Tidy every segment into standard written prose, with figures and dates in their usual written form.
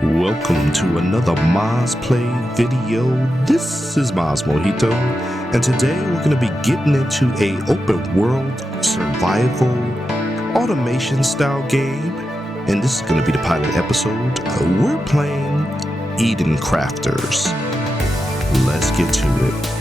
Welcome to another Moz Play video. This is Mojito, and today we're going to be getting into a open world survival automation style game, and this is going to be the pilot episode. We're playing Eden Crafters. Let's get to it.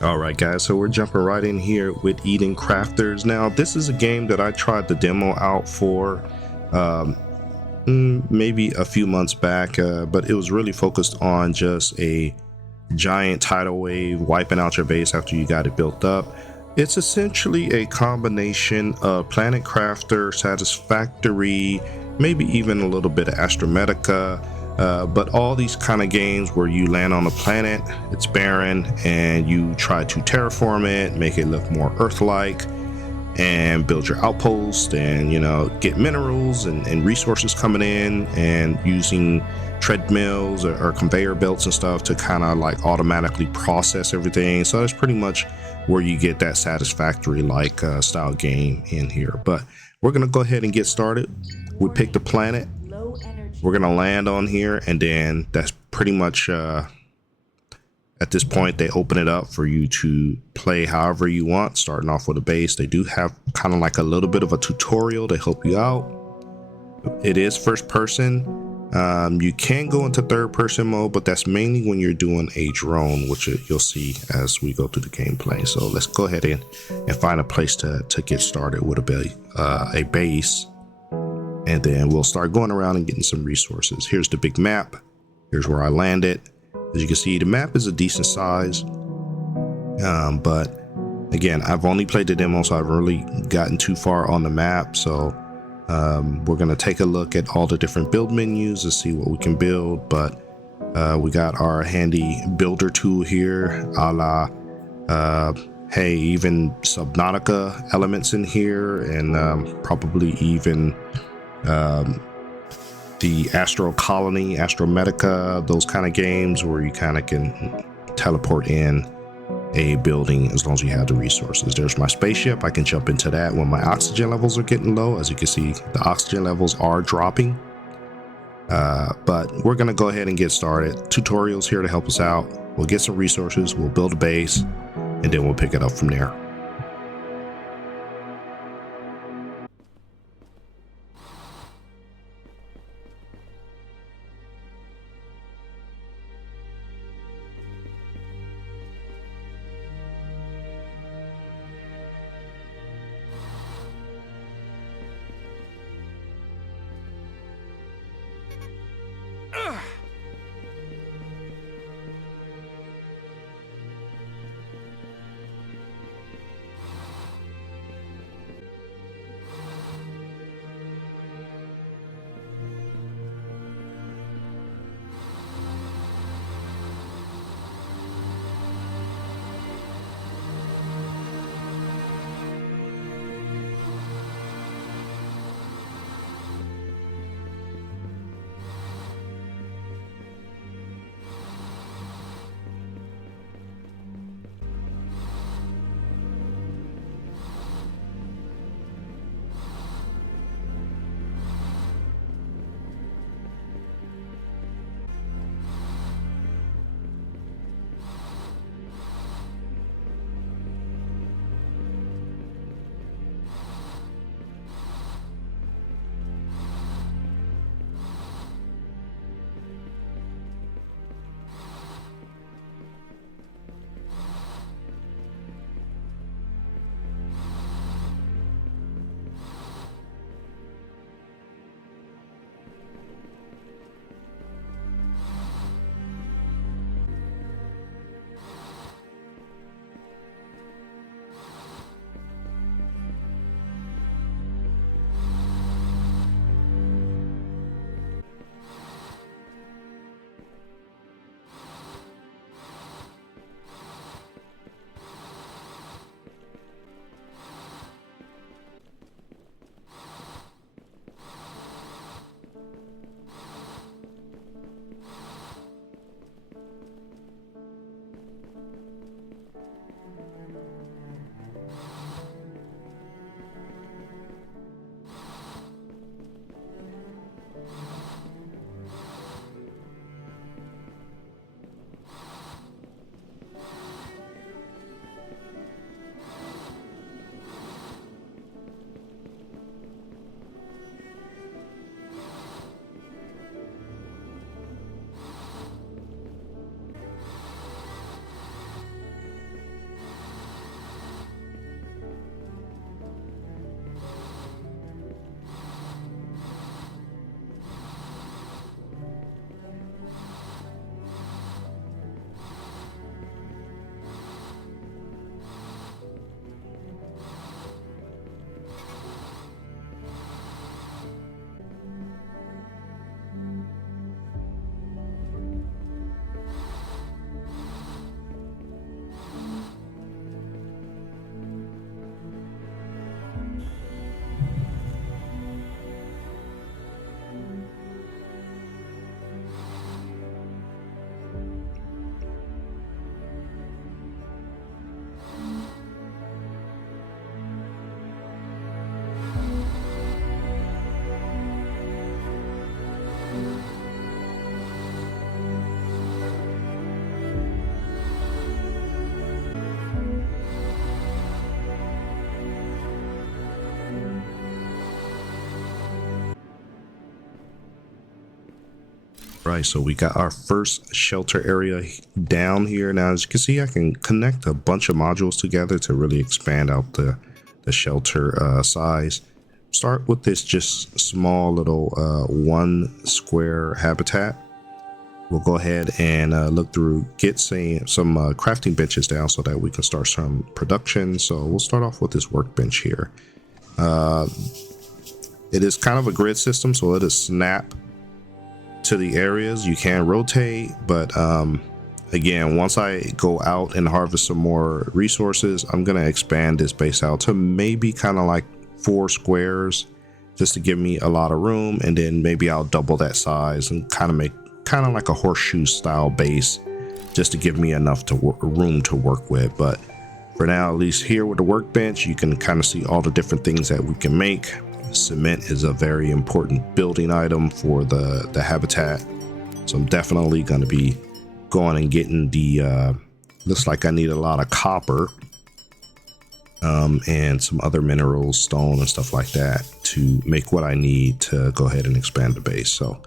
Alright guys, so we're jumping right in here with Eden Crafters. Now this is a game that I tried the demo out for maybe a few months back, but it was really focused on just a giant tidal wave wiping out your base after you got it built up. It's essentially a combination of Planet Crafter, Satisfactory, maybe even a little bit of Astromedica. But all these kind of games where you land on a planet, it's barren, and you try to terraform it, make it look more Earth-like, and build your outpost, and get minerals and resources coming in, and using treadmills or conveyor belts and stuff to kind of like automatically process everything. So that's pretty much where you get that Satisfactory like style game in here. But we're gonna go ahead and get started. We picked a planet. We're gonna land on here, and then that's pretty much at this point they open it up for you to play however you want, starting off with a base. They do have kind of like a little bit of a tutorial to help you out. It is first person. You can go into third person mode, but that's mainly when you're doing a drone, which you'll see as we go through the gameplay. So let's go ahead and find a place to get started with a base. And then we'll start going around and getting some resources. Here's the big map. Here's where I landed. As you can see, the map is a decent size. But again, I've only played the demo, so I haven't really gotten too far on the map. So we're going to take a look at all the different build menus to see what we can build. But we got our handy builder tool here, a la, hey, even Subnautica elements in here, and probably even the Astro Colony, Astromedica, those kind of games where you kind of can teleport in a building as long as you have the resources. There's my spaceship. I can jump into that when my oxygen levels are getting low. As you can see, the oxygen levels are dropping. But we're going to go ahead and get started. Tutorials here to help us out. We'll get some resources, we'll build a base, and then we'll pick it up from there. right, so we got our first shelter area down here. Now, as you can see, I can connect a bunch of modules together to really expand out the shelter size. Start with this just small little 1 square habitat. We'll go ahead and look through, get some crafting benches down so that we can start some production. So we'll start off with this workbench here. It is kind of a grid system, so let it snap to the areas. You can rotate, but again, once I go out and harvest some more resources, I'm going to expand this base out to maybe kind of like 4 squares just to give me a lot of room, and then maybe I'll double that size and kind of make kind of like a horseshoe style base just to give me enough room to work with. But for now, at least here with the workbench, you can kind of see all the different things that we can make. Cement is a very important building item for the habitat, so I'm definitely going to be going and getting the looks like I need a lot of copper and some other minerals, stone and stuff like that to make what I need to go ahead and expand the base. So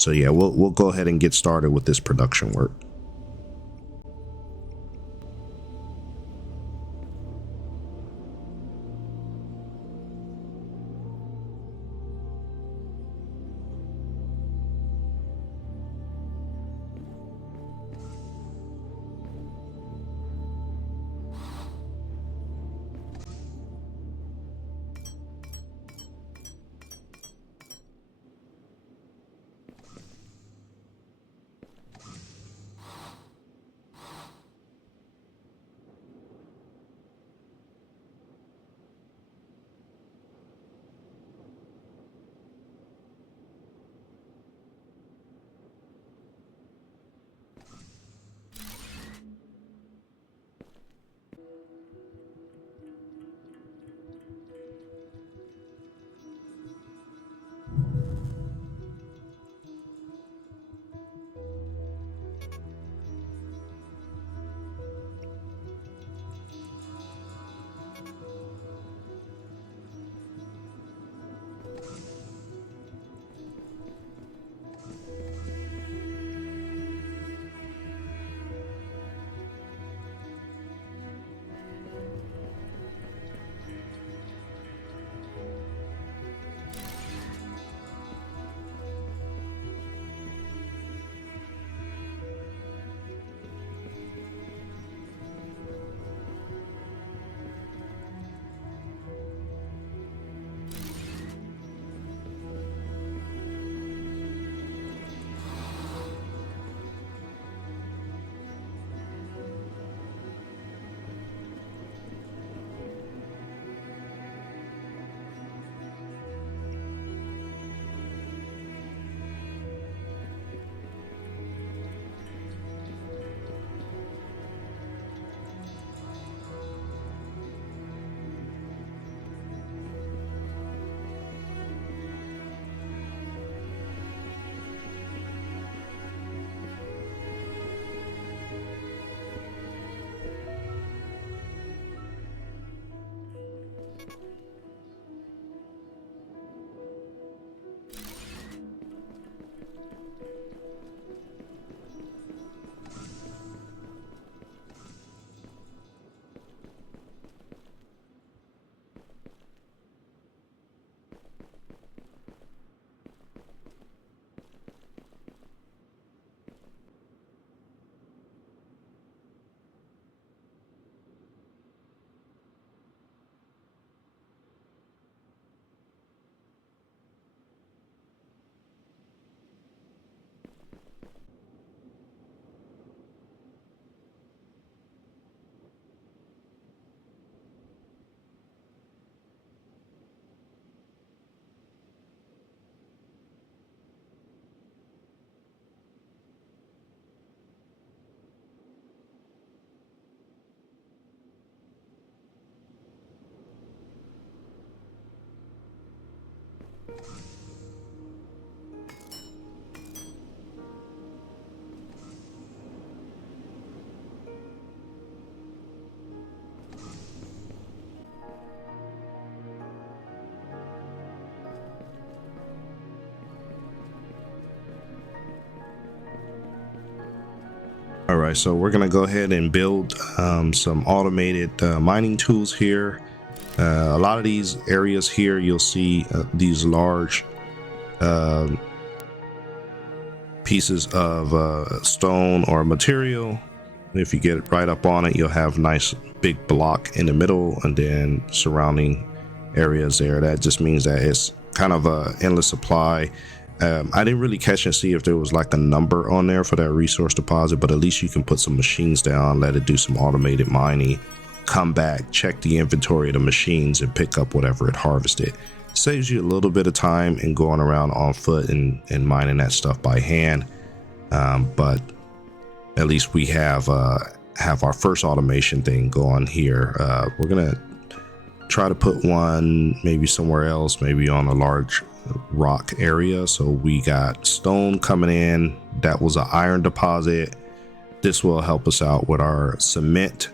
so yeah, we'll go ahead and get started with this production work. right, so we're gonna go ahead and build some automated mining tools here. A lot of these areas here, you'll see these large pieces of stone or material. If you get right up on it, you'll have nice big block in the middle, and then surrounding areas there. That just means that it's kind of a endless supply. I didn't really catch and see if there was like a number on there for that resource deposit, but at least you can put some machines down, let it do some automated mining, come back, check the inventory of the machines, and pick up whatever it harvested. Saves you a little bit of time in going around on foot and mining that stuff by hand, but at least we have our first automation thing going here. We're gonna try to put one maybe somewhere else, maybe on a large rock area. So we got stone coming in. That was an iron deposit. This will help us out with our cement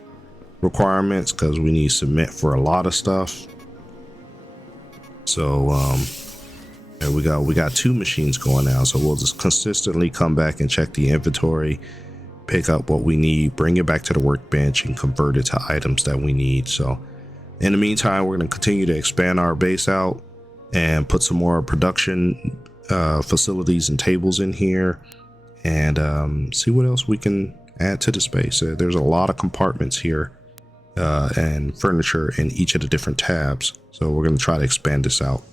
requirements because we need cement for a lot of stuff. So and we got two machines going now, so we'll just consistently come back and check the inventory, pick up what we need, bring it back to the workbench, and convert it to items that we need. So in the meantime, we're going to continue to expand our base out and put some more production facilities and tables in here, and see what else we can add to the space. There's a lot of compartments here and furniture in each of the different tabs, so we're going to try to expand this out.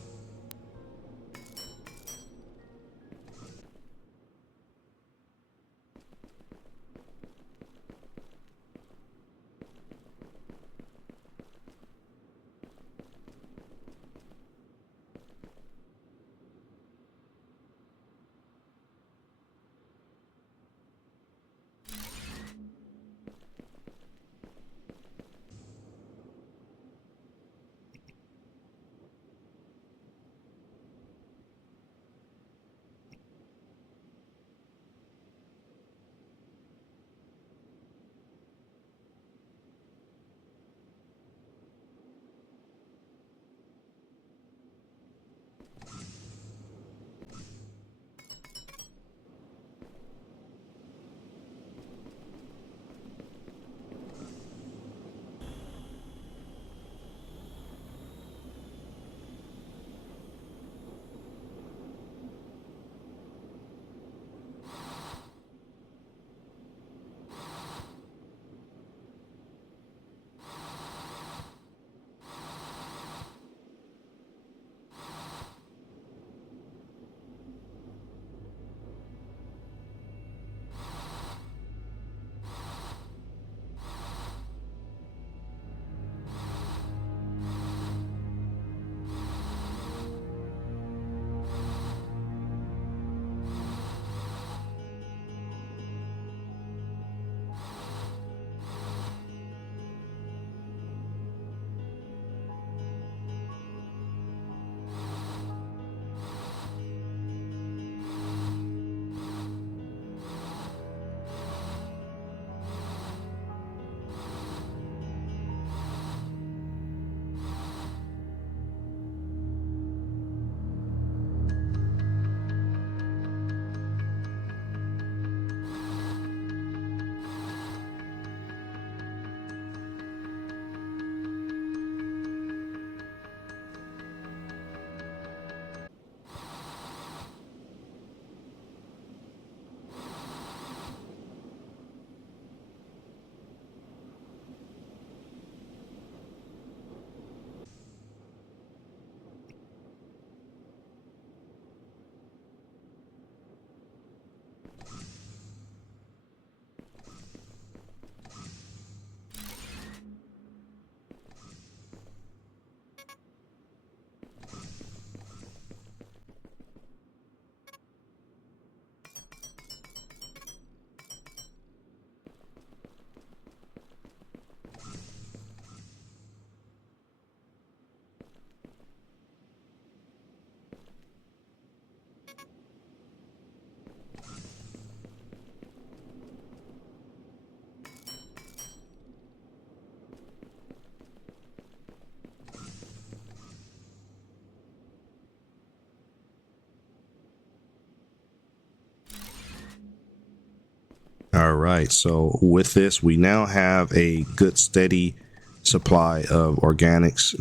All right, so with this, we now have a good steady supply of organics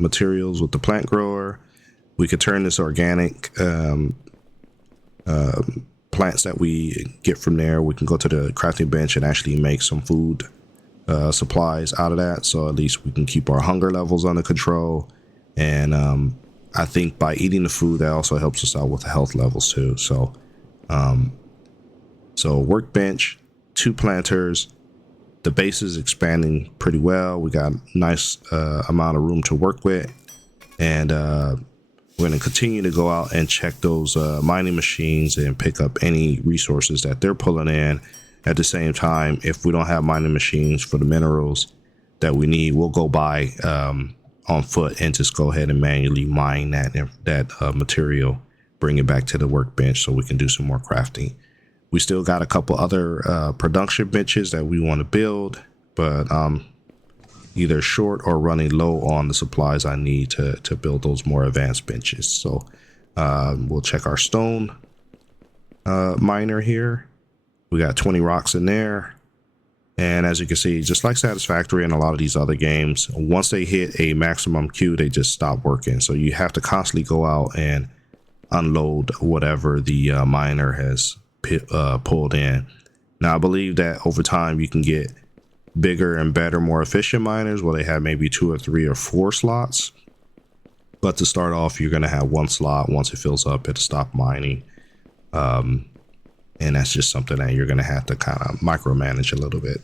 materials with the plant grower. We could turn this organic plants that we get from there. We can go to the crafting bench and actually make some food supplies out of that. So at least we can keep our hunger levels under control. And I think by eating the food, that also helps us out with the health levels too. So, workbench, 2 planters, the base is expanding pretty well. We got a nice amount of room to work with, and we're going to continue to go out and check those mining machines and pick up any resources that they're pulling in. At the same time, if we don't have mining machines for the minerals that we need, we'll go by on foot and just go ahead and manually mine that material, bring it back to the workbench so we can do some more crafting. We still got a couple other production benches that we want to build, but either short or running low on the supplies I need to build those more advanced benches. So we'll check our stone miner here. We got 20 rocks in there. And as you can see, just like Satisfactory and a lot of these other games, once they hit a maximum queue, they just stop working. So you have to constantly go out and unload whatever the miner has pulled in. Now, I believe that over time you can get bigger and better, more efficient miners where they have maybe 2 or 3 or 4 slots. But to start off, you're going to have 1 slot. Once it fills up, it'll stop mining. And that's just something that you're going to have to kind of micromanage a little bit.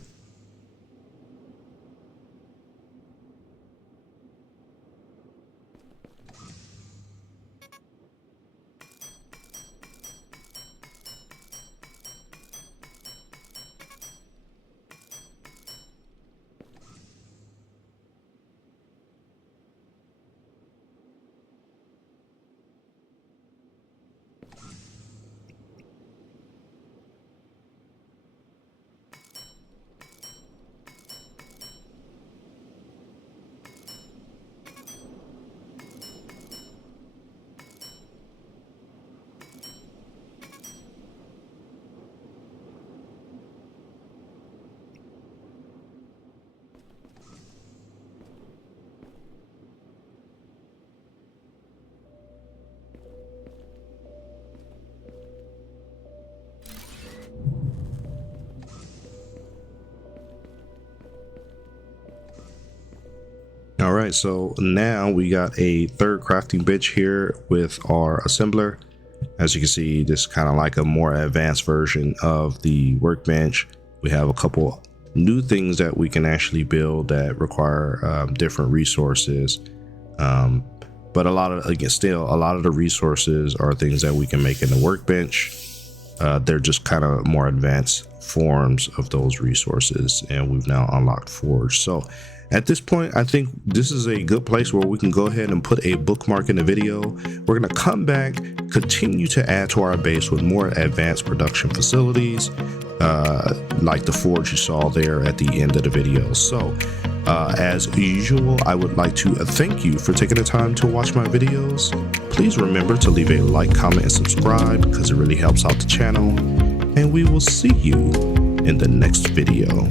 All right, so now we got a 3rd crafting bench here with our assembler. As you can see, this is kind of like a more advanced version of the workbench. We have a couple new things that we can actually build that require different resources. But a lot of the resources are things that we can make in the workbench. They're just kind of more advanced forms of those resources, and we've now unlocked Forge. So at this point, I think this is a good place where we can go ahead and put a bookmark in the video. We're going to come back, continue to add to our base with more advanced production facilities, like the Forge you saw there at the end of the video. So as usual, I would like to thank you for taking the time to watch my videos. Please remember to leave a like, comment, and subscribe because it really helps out the channel. And we will see you in the next video.